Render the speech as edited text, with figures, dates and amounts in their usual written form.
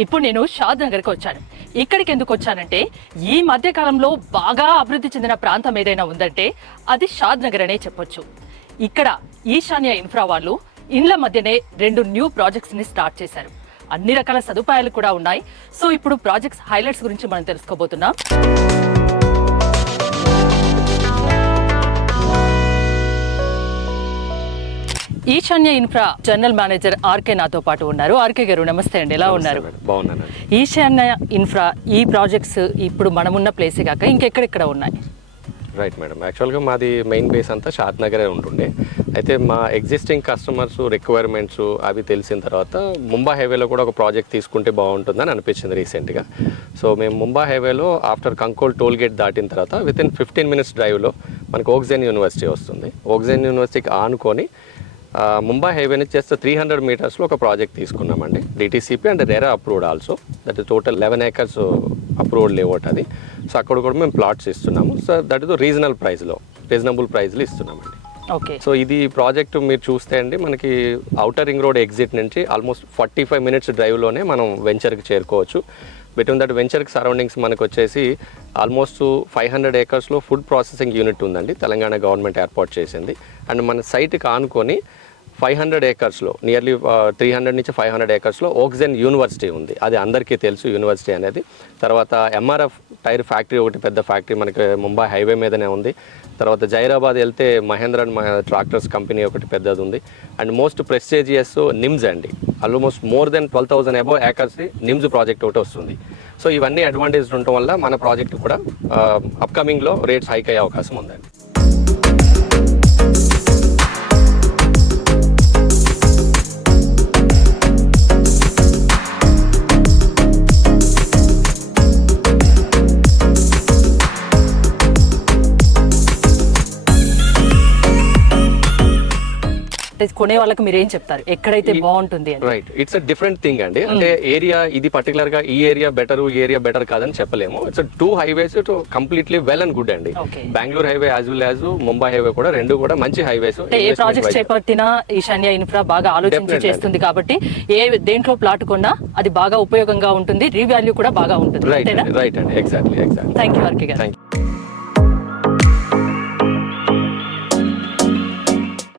ఇప్పుడు నేను షాద్ నగర్కి వచ్చాను. ఇక్కడికి ఎందుకు వచ్చానంటే ఈ మధ్య కాలంలో బాగా అభివృద్ధి చెందిన ప్రాంతం ఏదైనా ఉందంటే అది షాద్ నగర్ అనే చెప్పొచ్చు. ఇక్కడ ఈశాన్య ఇన్ఫ్రా వాళ్ళు ఇండ్ల మధ్యనే 2 న్యూ ప్రాజెక్ట్స్ ని స్టార్ట్ చేశారు. అన్ని రకాల సదుపాయాలు కూడా ఉన్నాయి. సో ఇప్పుడు ప్రాజెక్ట్స్ హైలైట్స్ గురించి మనం తెలుసుకోబోతున్నాం. ఈశాన్య ఇన్ఫ్రా జనరల్ మేనేజర్ ఆర్కే నాతో పాటు ఉన్నారు. ఆర్కే గారు నమస్తే అండి, ఎలా ఉన్నారు? బాగున్నాను. ఈశాన్య ఇన్ఫ్రా ఈ ప్రాజెక్ట్స్ ఇప్పుడు మనమున్న ప్లేసే కాక ఇంకెక్కడెక్కడ ఉన్నాయి? రైట్ మేడం, యాక్చువల్గా మాది మెయిన్ బేస్ అంతా షాద్ నగరే ఉంటుండే. అయితే మా ఎగ్జిస్టింగ్ కస్టమర్స్ రిక్వైర్మెంట్స్ అవి తెలిసిన తర్వాత ముంబై హైవేలో కూడా ఒక ప్రాజెక్ట్ తీసుకుంటే బాగుంటుందని అనిపించింది రీసెంట్గా. సో మేము ముంబై హైవేలో ఆఫ్టర్ కంకోల్ టోల్ గేట్ దాటిన తర్వాత వితిన్ 15 minutes డ్రైవ్లో మనకు ఓక్జెన్ యూనివర్సిటీ వస్తుంది. ఓక్జెన్ యూనివర్సిటీకి ఆనుకొని ముంబై హైవే నుంచి చేస్తే 300 meters ఒక ప్రాజెక్ట్ తీసుకున్నామండి. DTCP and RERA approved also. That is total 11 acres approved layout అది. సో అక్కడ కూడా మేము ప్లాట్స్ ఇస్తున్నాము. సో దట్ ఇస్ రీజనబుల్ ప్రైజ్లో ఇస్తున్నామండి. ఓకే. సో ఇది ప్రాజెక్ట్ మీరు చూస్తే అండి మనకి ఔటర్ రింగ్ రోడ్ ఎగ్జిట్ నుంచి ఆల్మోస్ట్ 45 minutes డ్రైవ్లోనే మనం వెంచర్కి చేరుకోవచ్చు. బిట్వీన్ దట్ వెంచర్కి సరౌండింగ్స్ మనకు వచ్చేసి ఆల్మోస్ట్ 500 acresలో ఫుడ్ ప్రాసెసింగ్ యూనిట్ ఉందండి, తెలంగాణ గవర్నమెంట్ ఏర్పాటు చేసింది. అండ్ మన సైట్కి ఆనుకొని 500 acresలో నియర్లీ 300 నుంచి 500 acresలో ఓక్జెన్ యూనివర్సిటీ ఉంది. అది అందరికీ తెలుసు యూనివర్సిటీ అనేది. తర్వాత ఎంఆర్ఎఫ్ టైర్ ఫ్యాక్టరీ, ఒకటి పెద్ద ఫ్యాక్టరీ మనకి ముంబై హైవే మీదనే ఉంది. తర్వాత జైరాబాద్ వెళ్తే మహేంద్ర అండ్ ట్రాక్టర్స్ కంపెనీ ఒకటి పెద్దది ఉంది. అండ్ మోస్ట్ ప్రెస్టీజియస్ నిమ్స్ అండి, almost more than 12,000 above acres NIMS project ఒకటి వస్తుంది. సో ఇవన్నీ అడ్వాంటేజ్ ఉండటం వల్ల మన ప్రాజెక్ట్ కూడా అప్కమింగ్లో రేట్స్ హైక్ అయ్యే అవకాశం ఉందండి. కొనే వాళ్ళకి మీరు ఏం చెప్తారు, ఎక్కడైతే బాగుంటుంది అని? Right, it's a different thing అండి. అంటే ఏరియా ఇది పర్టికులర్ గా ఈ ఏరియా బెటర్ కాదని చెప్పలేము. It's 2 highways completely well and good అండి. Bengaluru highway as well as Mumbai highway కూడా రెండు కూడా మంచి హైవేస్. ఏ ప్రాజెక్ట్ చేపట్టినా ఈశాన్య ఇన్ఫ్రా బాగా ఆలోచించి చేస్తుంది కాబట్టి దేంట్లో ప్లాట్ కొన్నా అది బాగా ఉపయోగంగా ఉంటుంది, రీవాల్యూ కూడా బాగా ఉంటుంది. రైట్ అండి, ఎగ్జాక్ట్లీ. థ్యాంక్ యూ ఆర్కే గారు.